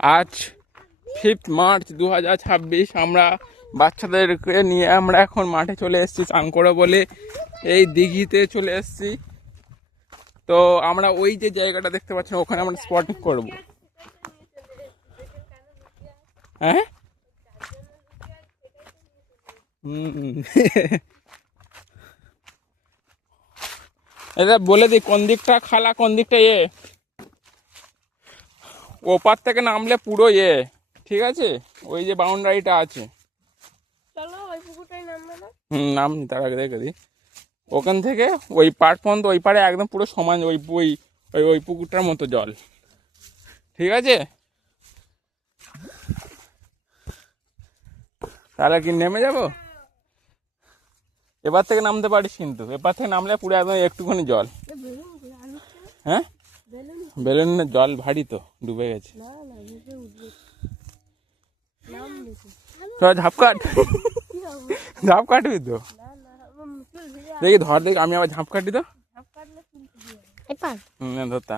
আজ 5 মার্চ 2026। আমরা বাচ্চাদেরকে নিয়ে আমরা এখন মাঠে চলে এসেছি স্নান করে বলে এই দিঘিতে চলে এসেছি। তো আমরা ওই যে জায়গাটা দেখতে পাচ্ছি ওখানে আমরা স্পটিং করব। হ্যাঁ এটা বলে দিই কোন দিকটা খালা কোন দিকটা ওপার থেকে নামলে পুরো ঠিক আছে, ওই যে বাউন্ডারিটা আছে। নামনি তার আগে দেখে দিই ওখান থেকে ওই পার পর্যন্ত, ওই পারে একদম পুরো সমান, ওই ওই ওই ওই পুকুরটার মতো জল। ঠিক আছে, তাহলে কি নেমে যাব? এবার থেকে নামতে পারিস কিন্তু, এবার থেকে নামলে পুরো একদম একটুখানি জল। হ্যাঁ বেলুনের জল ভারী তো, ডুবে গেছে। ঝাপ কাট, ঝাপ কাটবি তো? দেখি ধর, দেখি আমি আবার ঝাঁপ কাটি তো। ধরতা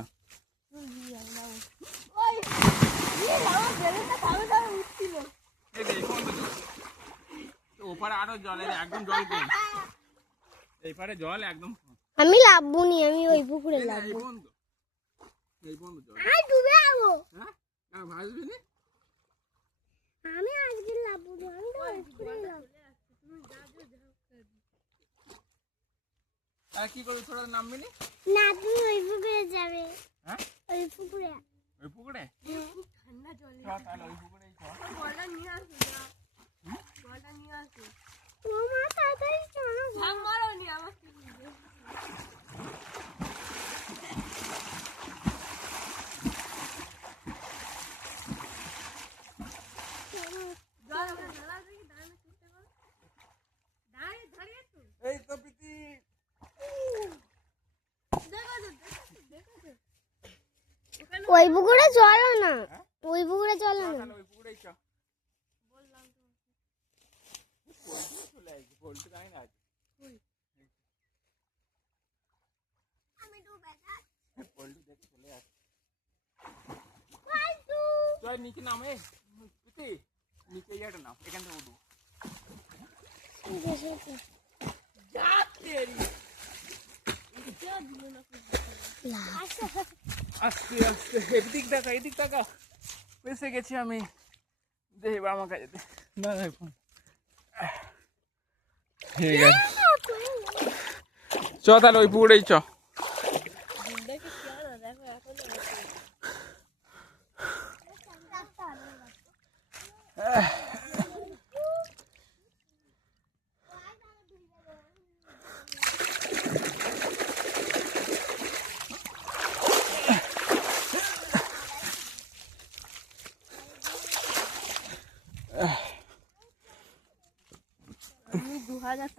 ওপারে আরো জল, একদম জল কম, এই পারে জল একদম। আমি লাভবো নি, আমি ওই পুকুরে লাভবো। ডুবে যাবো। হ্যাঁ ভাসবি না, আমি আজকে লাভবো না, আমি তো ওই পুকুরে লাভবো। আর কি করবি, তোরা নামবি না, তুমি ওই পুকুরে যাবে। হ্যাঁ ওই পুকুরে, ওই পুকুরে ঠান্ডা জল। তাহলে ওই পুকুরেই বলটা নিয়ে আসো না, বলটা নিয়ে আসো। ও মা তাড়াতাড়ি চলো, ভাগ মারো নি আমাকে। এই তো পিতি ওই পুকুরে চলো না, ওই পুকুরে চলো না। ওই পুকুরেই চ। বললাম তো চলে আসবে, বলতে তাই না আমি ডুবে যাচ্ছি, পল্টু দেখে চলে আসছে। চল নিচে নামে পিতি, নিচে যাটা নাম, এখান থেকে উঠবো। আস্তে আস্তে এদিক দেখা, এদিক দেখা, বেঁচে গেছি আমি। দেখি আমার কাছে না, ঠিক আছে চ তাহলে ওই পুকুরেই চ।